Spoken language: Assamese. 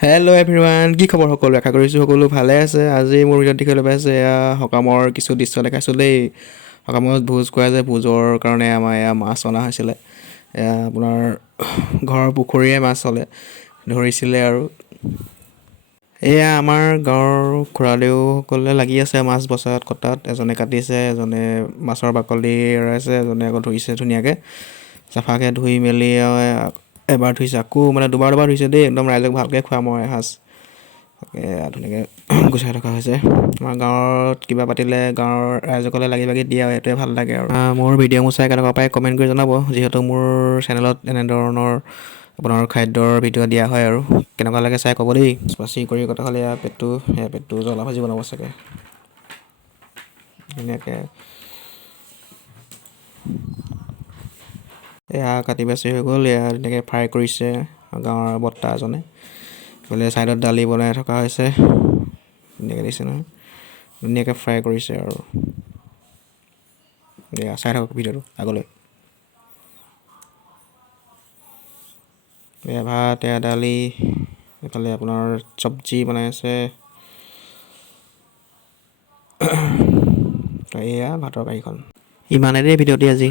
হেল্ল' এভৰিৱান, কি খবৰ সকলো? আশা কৰিছোঁ সকলো ভালে আছে। আজি মোৰ ভিডিঅ'ত দেখিবলৈ পাইছে এয়া সকামৰ কিছু দৃশ্য দেখাইছোঁ দেই। সকামত ভোজ খোৱা যে ভোজৰ কাৰণে আমাৰ এয়া মাছ অনা হৈছিলে। এয়া আপোনাৰ ঘৰৰ পুখুৰীৰে মাছ চলে ধৰিছিলে আৰু এয়া আমাৰ গাঁৱৰ খুৰাদেউসকলে লাগি আছে মাছ বচাত কটাত। এজনে কাটিছে, এজনে মাছৰ বাকলি এৰাইছে, এজনে আকৌ ধৰিছে ধুনীয়াকৈ চাফাকৈ ধুই মেলি এবাৰ ধুইছে, আকৌ মানে দুবাৰ ধুইছে দেই। একদম ৰাইজক ভালকৈ খুৱাম আৰু এসাঁজ তাকে ধুনীয়াকৈ গুচাই থকা হৈছে। আমাৰ গাঁৱত কিবা পাতিলে গাঁৱৰ ৰাইজসকলে লাগি ভাগি দিয়ে আৰু এইটোৱে ভাল লাগে। আৰু মোৰ ভিডিঅ'বোৰ চাই কেনেকুৱা পাই কমেণ্ট কৰি জনাব, যিহেতু মোৰ চেনেলত এনেধৰণৰ আপোনাৰ খাদ্যৰ ভিডিঅ' দিয়া হয় আৰু কেনেকুৱা লাগে চাই ক'ব দেই। বাছি কৰি কথা হ'লে পেটটো জ্বলা ভাজি বনাব চাগে ধুনীয়াকৈ। এয়া কাটি বাছি হৈ গ'ল, এয়া ধুনীয়াকৈ ফ্ৰাই কৰিছে গাঁৱৰ বৰ্তা এজনে। বোলে ছাইডত দালি বনাই থকা হৈছে, ধুনীয়াকৈ দিছে নহয়, ধুনীয়াকৈ ফ্ৰাই কৰিছে আৰু এয়া চাই থাকক ভিডিঅ'টো আগলৈ। এয়া ভাত, এয়া দালি, এইফালে আপোনাৰ চব্জি বনাই আছে। এয়া ভাতৰ কাৰীখন। ইমানেই ভিডিঅ'টি আজি।